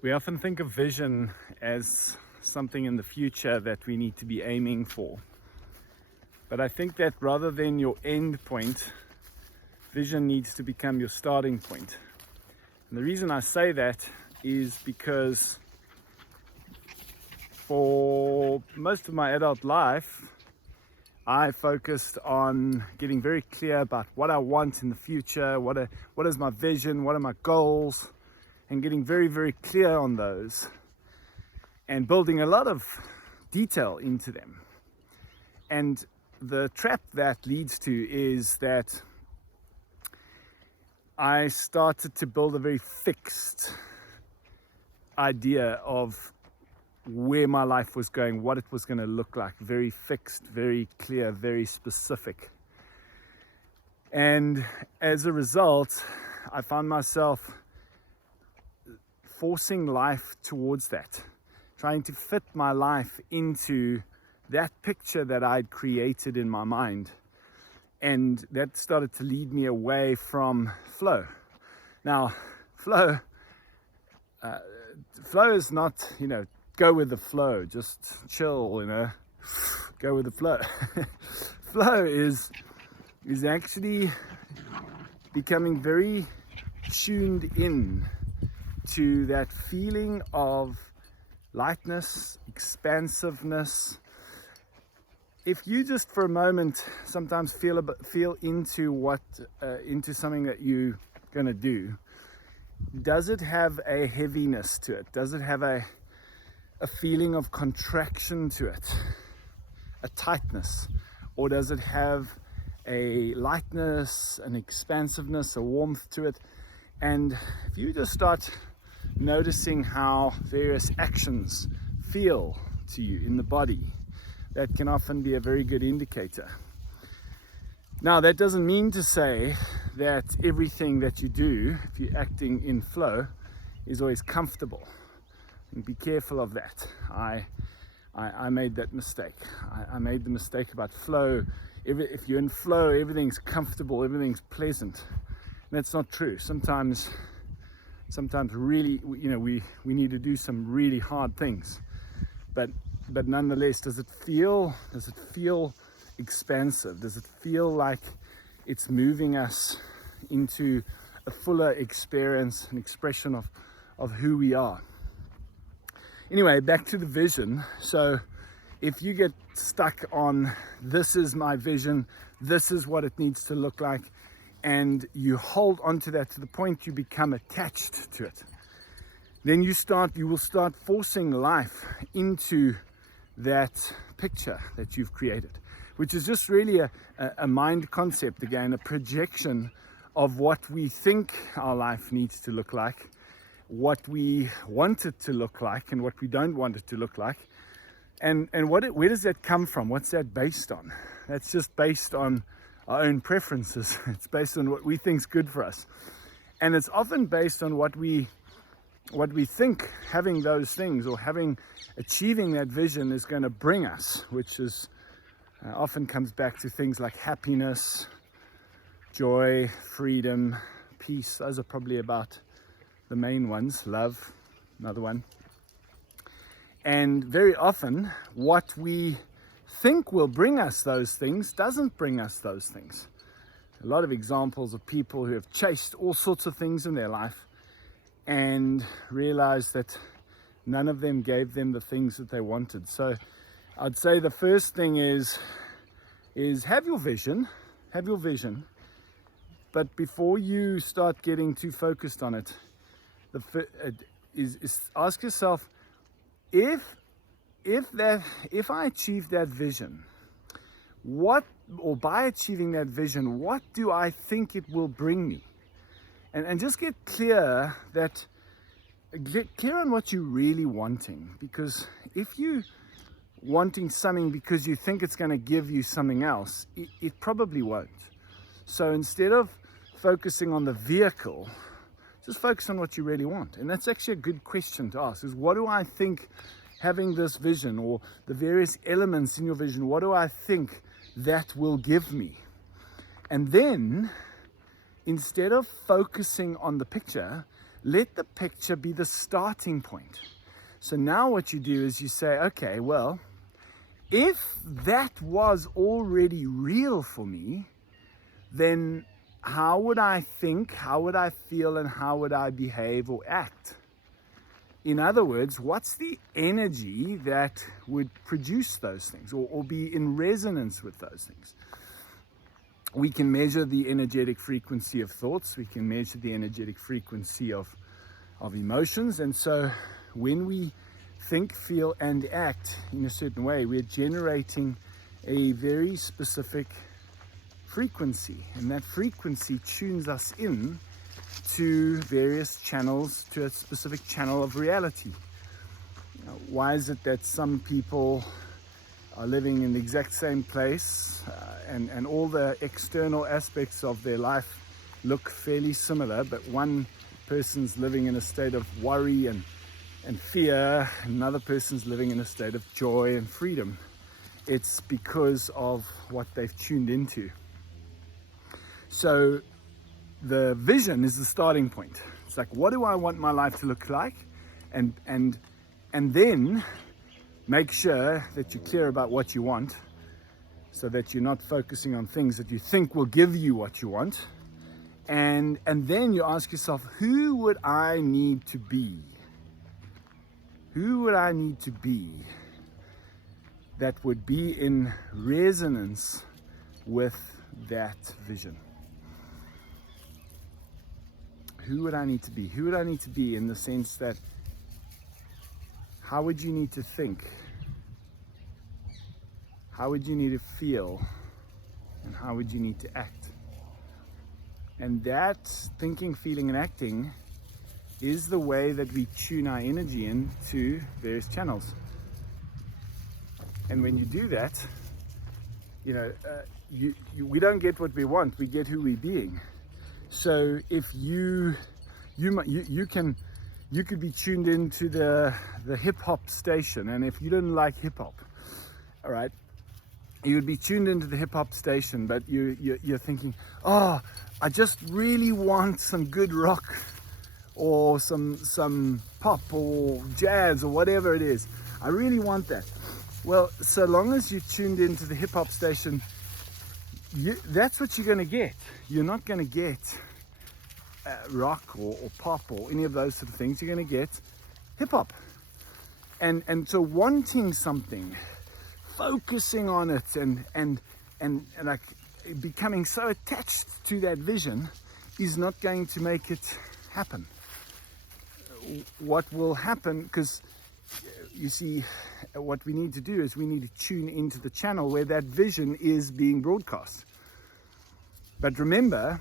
We often think of vision as something in the future that we need to be aiming for. But I think that rather than your end point, vision needs to become your starting point. And the reason I say that is because for most of my adult life, I focused on getting very clear about what I want in the future, what is my vision, what are my goals, and getting very, very clear on those and building a lot of detail into them. And the trap that leads to is that I started to build a very fixed idea of where my life was going, what it was going to look like, very fixed, very clear, very specific. And as a result, I found myself forcing life towards that, trying to fit my life into that picture that I'd created in my mind. And that started to lead me away from flow. Now, flow is not, go with the flow, just chill, go with the flow. Flow is actually becoming very tuned in to that feeling of lightness, expansiveness. If you just for a moment sometimes feel into into something that you're going to do, does it have a heaviness to it? Does it have a feeling of contraction to it, a tightness? Or does it have a lightness, an expansiveness, a warmth to it? And if you just start noticing how various actions feel to you in the body, that can often be a very good indicator. Now, that doesn't mean to say that everything that you do, if you're acting in flow, is always comfortable. And be careful of that. I made that mistake. I made the mistake about flow. If you're in flow, everything's comfortable, everything's pleasant. And that's not true. Sometimes really, we need to do some really hard things. But nonetheless, does it feel expansive? Does it feel like it's moving us into a fuller experience, an expression of who we are? Anyway, back to the vision. So if you get stuck on this is my vision, this is what it needs to look like, and you hold onto that to the point you become attached to it, then you will start forcing life into that picture that you've created, which is just really a mind concept, again, a projection of what we think our life needs to look like, what we want it to look like, and what we don't want it to look like. And where does that come from? What's that based on? That's just based on our own preferences. It's based on what we think is good for us. And it's often based on what we think having those things or achieving that vision is going to bring us, which is often comes back to things like happiness, joy, freedom, peace. Those are probably about the main ones. Love, another one. And very often what we think will bring us those things doesn't bring us those things. A lot of examples of people who have chased all sorts of things in their life and realized that none of them gave them the things that they wanted. So I'd say the first thing is have your vision, but before you start getting too focused on it, is ask yourself, if I achieve that vision, by achieving that vision, what do I think it will bring me? And just get clear on what you're really wanting. Because if you wanting something because you think it's going to give you something else, it probably won't. So instead of focusing on the vehicle, just focus on what you really want. And that's actually a good question to ask, is what do I think having this vision, or the various elements in your vision, what do I think that will give me? And then instead of focusing on the picture, let the picture be the starting point. So now what you do is you say, okay, well, if that was already real for me, then how would I think, how would I feel, and how would I behave or act? In other words, what's the energy that would produce those things or be in resonance with those things? We can measure the energetic frequency of thoughts. We can measure the energetic frequency of emotions. And so when we think, feel, and act in a certain way, we're generating a very specific frequency. And that frequency tunes us in to various channels, to a specific channel of reality. Why is it that some people are living in the exact same place and all the external aspects of their life look fairly similar, but one person's living in a state of worry and fear, another person's living in a state of joy and freedom? It's because of what they've tuned into. So the vision is the starting point. It's like, what do I want my life to look like? And then make sure that you're clear about what you want, so that you're not focusing on things that you think will give you what you want. And then you ask yourself, who would I need to be? Who would I need to be that would be in resonance with that vision? Who would I need to be? Who would I need to be in the sense that, how would you need to think? How would you need to feel? And how would you need to act? And that thinking, feeling, and acting is the way that we tune our energy into various channels. And when you do that, we don't get what we want, we get who we're being. So if you could be tuned into the hip hop station, and if you didn't like hip hop, all right, you would be tuned into the hip hop station, but you're thinking, oh, I just really want some good rock or some pop or jazz or whatever it is. I really want that. Well, so long as you're tuned into the hip hop station, that's what you're going to get. You're not going to get rock or pop or any of those sort of things. You're going to get hip hop. And so wanting something, focusing on it, and like becoming so attached to that vision is not going to make it happen. What will happen, because you see, what we need to do is we need to tune into the channel where that vision is being broadcast. But remember,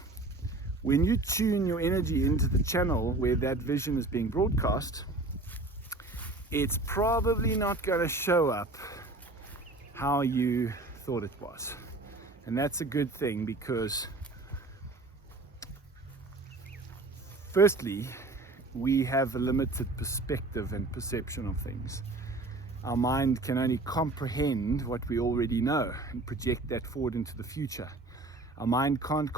when you tune your energy into the channel where that vision is being broadcast, it's probably not going to show up how you thought it was. And that's a good thing, because firstly, we have a limited perspective and perception of things. Our mind can only comprehend what we already know and project that forward into the future. Our mind can't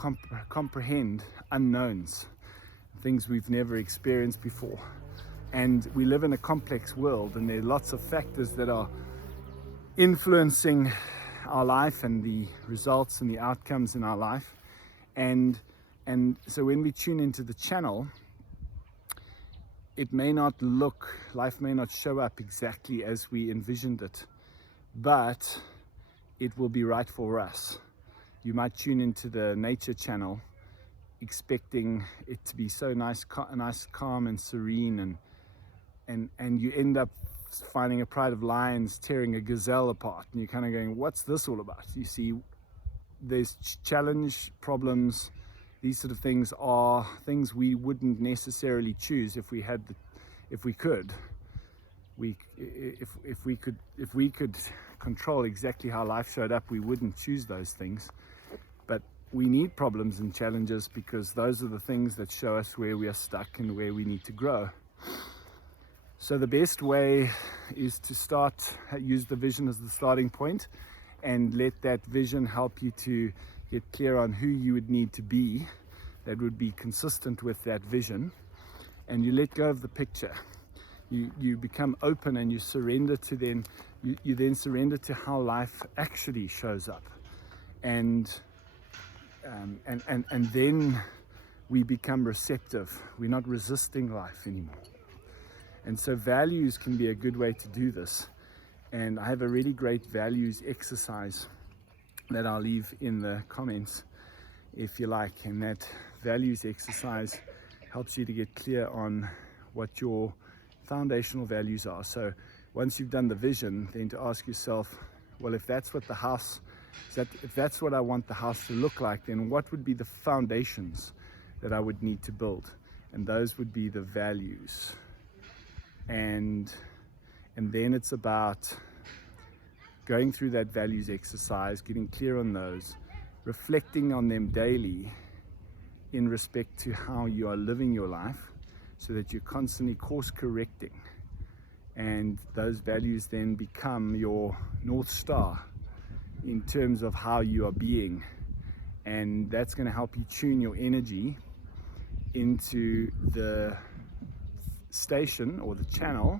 comprehend unknowns, things we've never experienced before. And we live in a complex world, and there are lots of factors that are influencing our life and the results and the outcomes in our life. And so when we tune into the channel, it may not look, life may not show up exactly as we envisioned it, but it will be right for us. You might tune into the nature channel expecting it to be so nice, calm and serene, and you end up finding a pride of lions tearing a gazelle apart, and you're kind of going, what's this all about? You see, there's challenge, problems. These sort of things are things we wouldn't necessarily choose if we could. If we could control exactly how life showed up, we wouldn't choose those things. But we need problems and challenges, because those are the things that show us where we are stuck and where we need to grow. So the best way is to use the vision as the starting point, and let that vision help you to get clear on who you would need to be that would be consistent with that vision. and you let go of the picture. You become open and you surrender to them. You then surrender to how life actually shows up, and then we become receptive. We're not resisting life anymore. And so values can be a good way to do this. And I have a really great values exercise that I'll leave in the comments if you like. And that values exercise helps you to get clear on what your foundational values are. So once you've done the vision, then to ask yourself, well, if that's what if that's what I want the house to look like, then what would be the foundations that I would need to build? And those would be the values. And then it's about going through that values exercise, getting clear on those, reflecting on them daily in respect to how you are living your life, so that you're constantly course correcting. And those values then become your North Star in terms of how you are being. And that's going to help you tune your energy into the station or the channel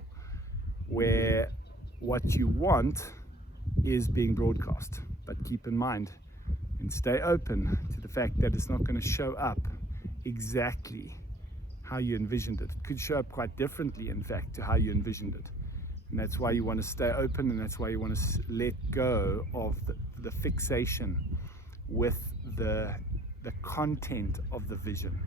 where what you want is being broadcast. But keep in mind and stay open to the fact that it's not going to show up exactly how you envisioned it. It could show up quite differently, in fact, to how you envisioned it. And that's why you want to stay open, and that's why you want to let go of the fixation with the content of the vision.